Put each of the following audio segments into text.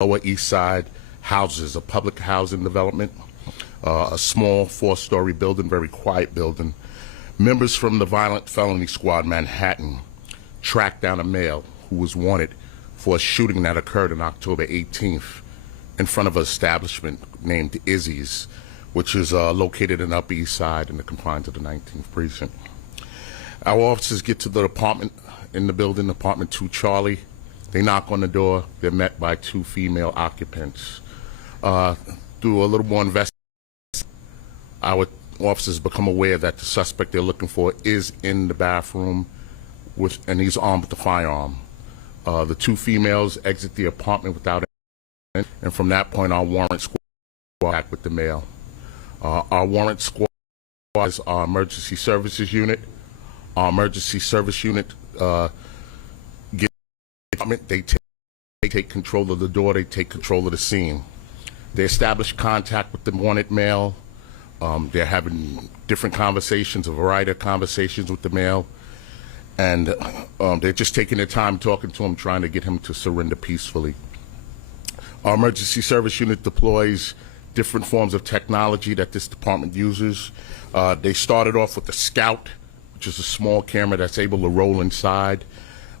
Lower East Side houses, a public housing development, a small 4-story building, very quiet building. Members from the Violent Felony Squad Manhattan tracked down a male who was wanted for a shooting that occurred on October 18th in front of an establishment named Izzy's, which is located in Upper East Side in the confines of the 19th Precinct. Our officers get to the apartment in the building, apartment 2 Charlie. They knock on the door. They're met by 2 female occupants. Through a little more investigation, our officers become aware that the suspect they're looking for is in the bathroom and he's armed with a firearm. The 2 females exit the apartment without any, and from that point, our warrant squad back with the male. Our warrant squad is our emergency services unit. Our emergency service unit they take control of the door, they take control of the scene. They establish contact with the wanted male. They're having different conversations, a variety of conversations with the male, and they're just taking their time talking to him, trying to get him to surrender peacefully. Our emergency service unit deploys different forms of technology that this department uses. They started off with the Scout, which is a small camera that's able to roll inside.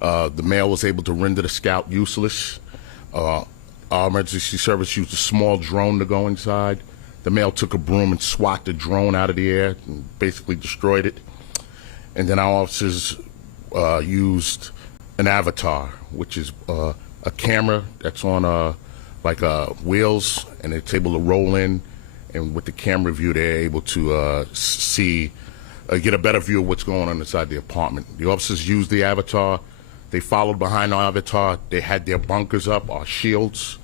The male was able to render the Scout useless. Our emergency service used a small drone to go inside. The male took a broom and swat the drone out of the air and basically destroyed it. And then our officers used an avatar, which is a camera that's on wheels, and it's able to roll in. And with the camera view, they're able to get a better view of what's going on inside the apartment. The officers used the avatar. They followed behind our avatar. They had their bunkers up, our shields.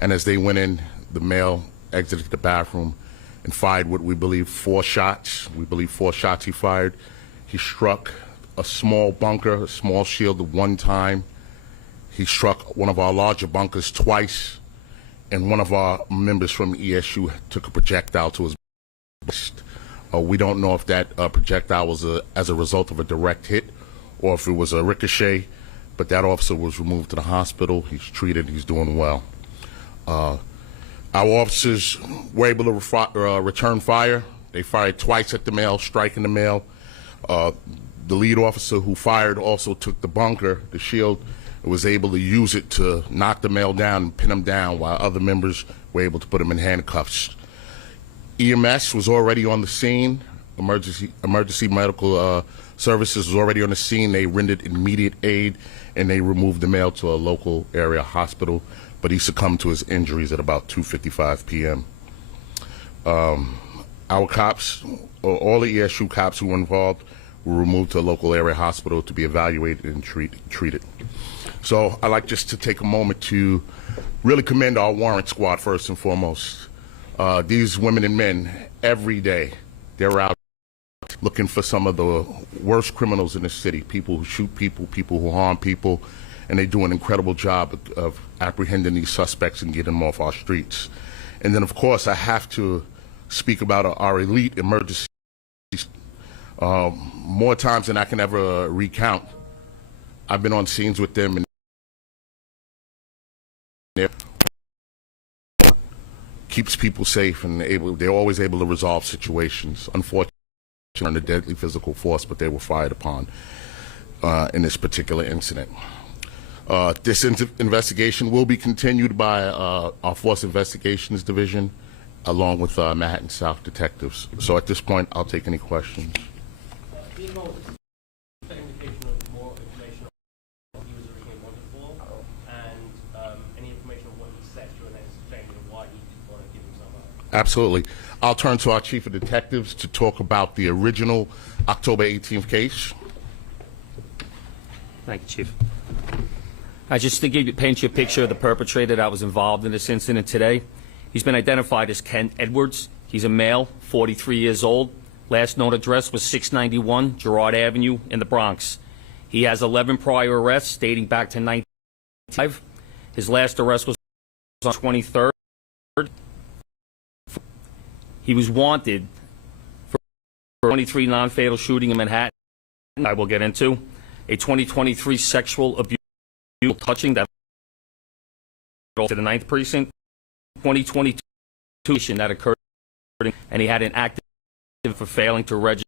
And as they went in, the male exited the bathroom and fired what we believe 4 shots. We believe 4 shots he fired. He struck a small bunker, a small shield 1 time. He struck one of our larger bunkers twice. And one of our members from ESU took a projectile to his breast. We don't know if that projectile was as a result of a direct hit or if it was a ricochet, but that officer was removed to the hospital. He's treated. He's doing well. Our officers were able to return fire. They fired twice at the male, striking the male. The lead officer who fired also took the bunker, the shield, and was able to use it to knock the male down and pin him down, while other members were able to put him in handcuffs. EMS was already on the scene. Emergency medical services was already on the scene. They rendered immediate aid, and they removed the male to a local area hospital, but he succumbed to his injuries at about 2:55 p.m. Our cops, all the ESU cops who were involved, were removed to a local area hospital to be evaluated and treated. So I'd like just to take a moment to really commend our warrant squad first and foremost. These women and men, every day, they're out looking for some of the worst criminals in the city, people who shoot people, people who harm people, and they do an incredible job of apprehending these suspects and getting them off our streets. And then, of course, I have to speak about our elite emergency. More times than I can ever recount, I've been on scenes with them, and keeps people safe, and they're always able to resolve situations. Unfortunately, under deadly physical force, but they were fired upon in this particular incident. This investigation will be continued by our Force Investigations Division, along with Manhattan South detectives. So at this point, I'll take any questions. Do you know the indication of more information on what he was originally wanted for, and any information on what he said during that exchange and why he didn't want to give himself up? Absolutely. I'll turn to our Chief of Detectives to talk about the original October 18th case. Thank you, Chief. Just to paint you a picture of the perpetrator that was involved in this incident today. He's been identified as Ken Edwards. He's a male, 43 years old. Last known address was 691 Girard Avenue in the Bronx. He has 11 prior arrests dating back to 1995. His last arrest was on 23rd. He was wanted for 23 non-fatal shooting in Manhattan, I will get into, a 2023 sexual abuse touching that to the 9th Precinct, 2022 that occurred, and he had an active for failing to register.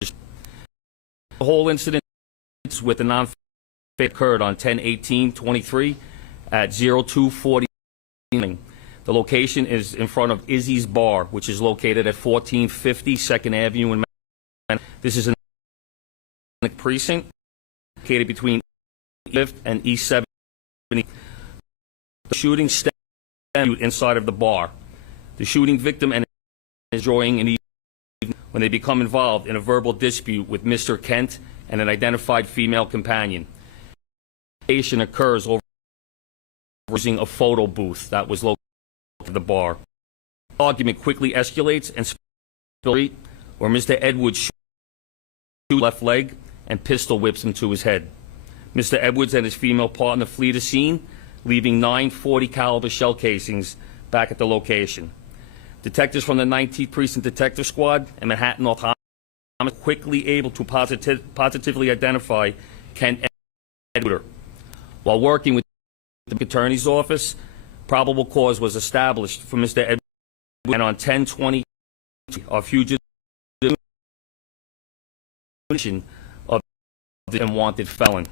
The whole incident with the non-fatal occurred on 10/18/23 at 0240. The location is in front of Izzy's Bar, which is located at 1450 2nd Avenue in Manhattan. This is in the precinct, located between East 5th and East 7th. The shooting stemmed inside of the bar. The shooting victim and his enjoying an evening when they become involved in a verbal dispute with Mr. Kent and an identified female companion. The location occurs over using a photo booth that was located at the bar. The argument quickly escalates and spills where Mr. Edwards shoots left leg and pistol whips him to his head. Mr. Edwards and his female partner flee the scene, leaving 9 .40 caliber shell casings back at the location. Detectives from the 19th Precinct Detective Squad and Manhattan North were quickly able to positively identify Kent Edwards. While working with the attorney's office, probable cause was established for Mr. Edwards, and on 10/20, our fugitive of the unwanted felon.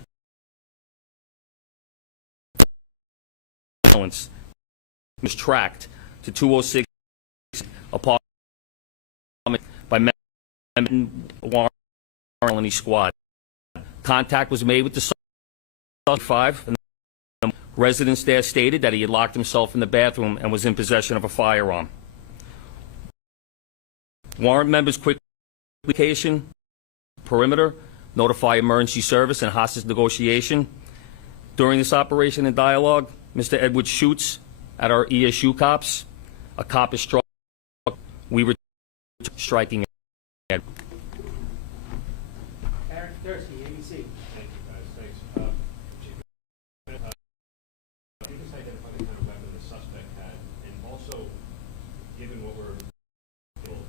Was tracked to 206 apartment by Warren Squad. Contact was made with the 5. And residents there stated that he had locked himself in the bathroom and was in possession of a firearm. Warrant members quickly location perimeter, notify emergency service and hostage negotiation. During this operation and dialogue, Mr. Edwards shoots at our ESU cops. A cop is struck. We were striking at. Eric Thirsty, ABC. Thank you, guys. Thanks. Chief, can you just identify the kind of weapon the suspect had, and also, given what we're told,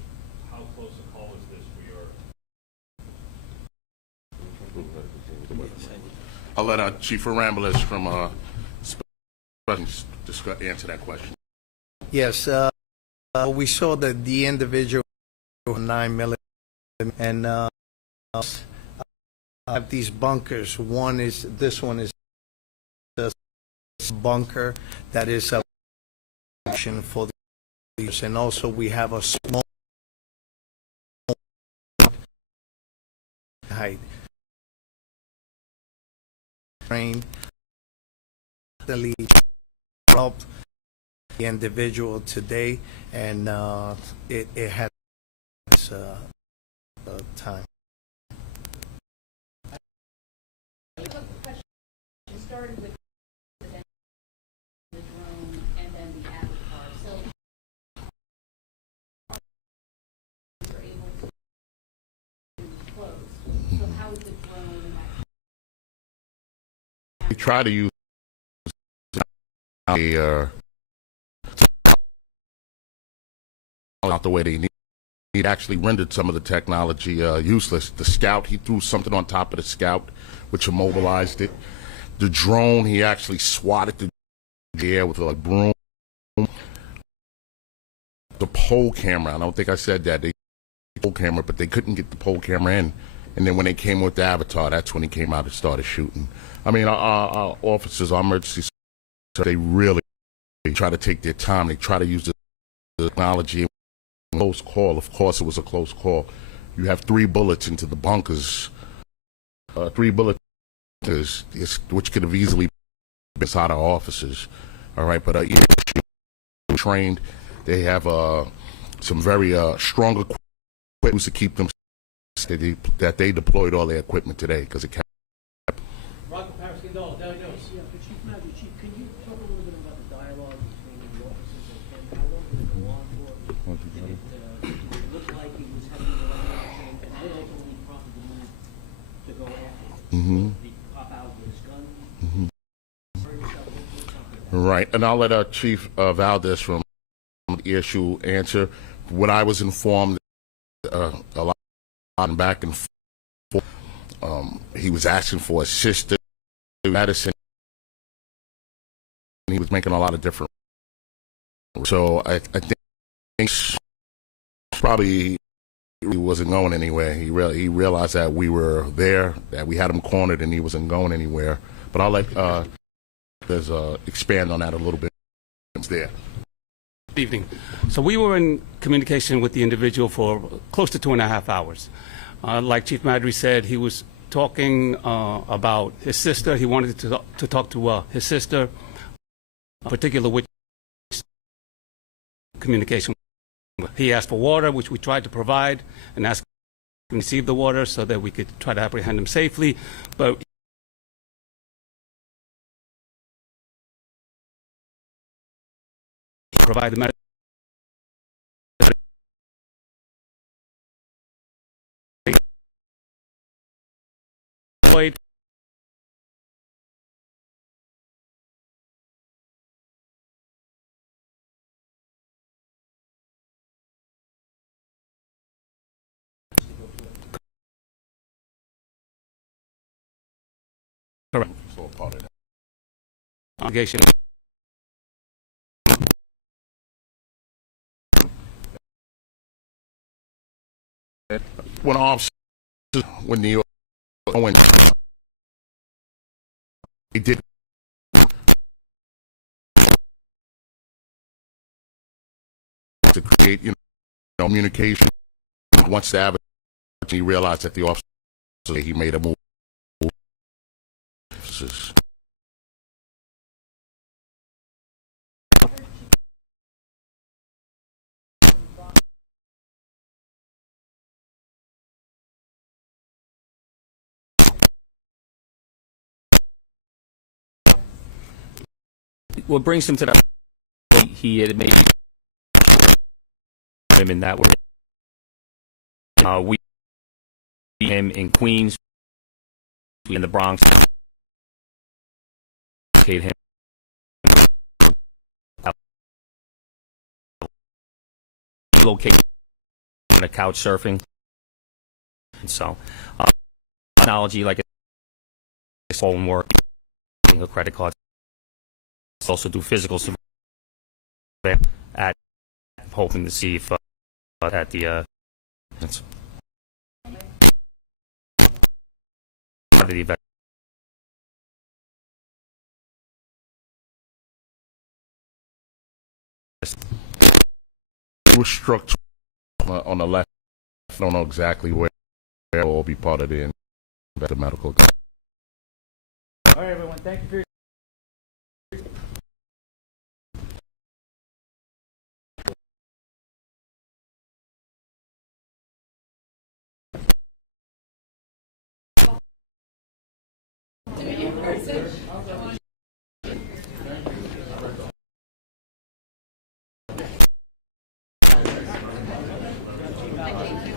how close a call is this for your? I'll let Chief Ramblers from answer that question. Yes, we saw that the individual 9mm and have these bunkers. This one is a bunker that is a action for the use, and also we have a small height train. The lead helped the individual today, and it had time. Started with the drone and then the avatar. So you're able to close. So how is the drone We try to use not the way they need. He actually rendered some of the technology useless. The Scout, he threw something on top of the Scout, which immobilized it. The drone, he actually swatted the air with a broom. The pole camera, I don't think I said that. They pole camera, but they couldn't get the pole camera in. And then when they came with the avatar, that's when he came out and started shooting. I mean, our officers, our emergency, they really try to take their time. They try to use the technology. Close call. Of course, it was a close call. You have 3 bullets into the bunkers. 3 bullets, which could have easily been inside our officers. All right, but trained. They have some very strong equipment to keep them. That they deployed all their equipment today because it kept. Roger Parascandolo, Daily News. Yeah, but Chief Magic, Chief, can you talk a little bit about the dialogue between the officers and Ken? How long did it go on for? Did it look like he was heading in the right direction? And what ultimately prompted the move to go after him? Did he pop out with his gun? Right, and I'll let Chief Valdez from the issue answer. What I was informed, a lot back and forth, he was asking for his sister, Madison, he was making a lot of different. So I think probably he wasn't going anywhere. He realized that we were there, that we had him cornered, and he wasn't going anywhere. But I'll let expand on that a little bit. It's there. Good evening. So we were in communication with the individual for close to 2.5 hours. Like Chief Madry said, he was talking about his sister. He wanted to talk to his sister, in particular which communication. He asked for water, which we tried to provide, and asked to receive the water so that we could try to apprehend him safely. But provide the medicine. Correct. So part of that. Obligation. When officers, when the when he did to create, communication. Once the average, he realized that the officer, he made a move. What brings him to that? He had made him in that way. We beat him in Queens, in the Bronx. Him. Located on a couch surfing. And so, technology like phone work, a credit card. Also do physical surveillance at hoping to see if at the event. Was struck on the left. I don't know exactly where. It will be part of the medical. All right, everyone. Thank you for your. Thank you.